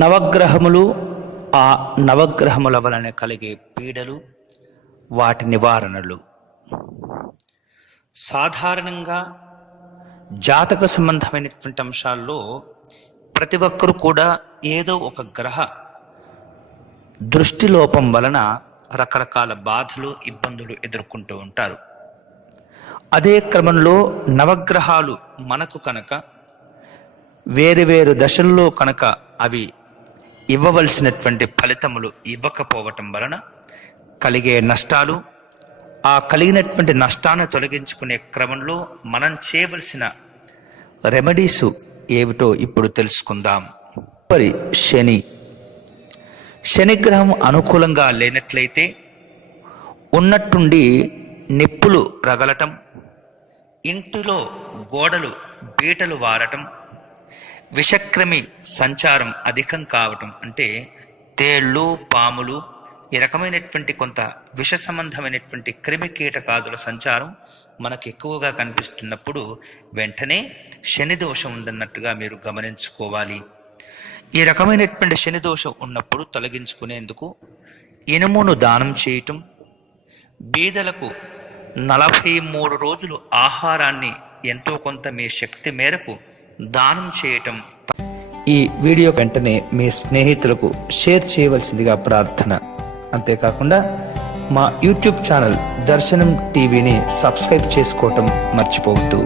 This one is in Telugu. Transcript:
నవగ్రహములు ఆ నవగ్రహముల వలన కలిగే పీడలు వాటి నివారణలు. సాధారణంగా జాతక సంబంధమైనటువంటి అంశాల్లో ప్రతి ఒక్కరు కూడా ఏదో ఒక గ్రహ దృష్టి లోపం వలన రకరకాల బాధలు ఇబ్బందులు ఎదుర్కొంటూ ఉంటారు. అదే క్రమంలో నవగ్రహాలు మనకు కనుక వేరు వేరు దశల్లో కనుక అవి ఇవ్వవలసినటువంటి ఫలితములు ఇవ్వకపోవటం వలన కలిగే నష్టాలు ఆ కలిగినటువంటి నష్టాన్ని తొలగించుకునే క్రమంలో మనం చేయవలసిన రెమెడీసు ఏమిటో ఇప్పుడు తెలుసుకుందాం. మరి శని. శనిగ్రహం అనుకూలంగా లేనట్లయితే ఉన్నట్టుండి నిప్పులు రగలటం ఇంటిలో గోడలు బీటలు వారటం విషక్రమి సంచారం అధికం కావటం అంటే తేళ్ళు పాములు ఈ రకమైనటువంటి కొంత విష సంబంధమైనటువంటి క్రిమి కీటకాదుల సంచారం మనకు ఎక్కువగా కనిపిస్తున్నప్పుడు వెంటనే శని దోషం ఉందన్నట్టుగా మీరు గమనించుకోవాలి. ఈ రకమైనటువంటి శని దోషం ఉన్నప్పుడు తొలగించుకునేందుకు ఇనుమును దానం చేయటం బీదలకు నలభై మూడు రోజులు ఆహారాన్ని ఎంతో కొంత మీ శక్తి మేరకు దానం చేయటం ఈ వీడియో వెంటనే మీ స్నేహితులకు షేర్ చేయవలసిందిగా ప్రార్థన. అంతేకాకుండా మా యూట్యూబ్ ఛానల్ దర్శనం టీవీని సబ్స్క్రైబ్ చేసుకోవటం మర్చిపోవద్దు.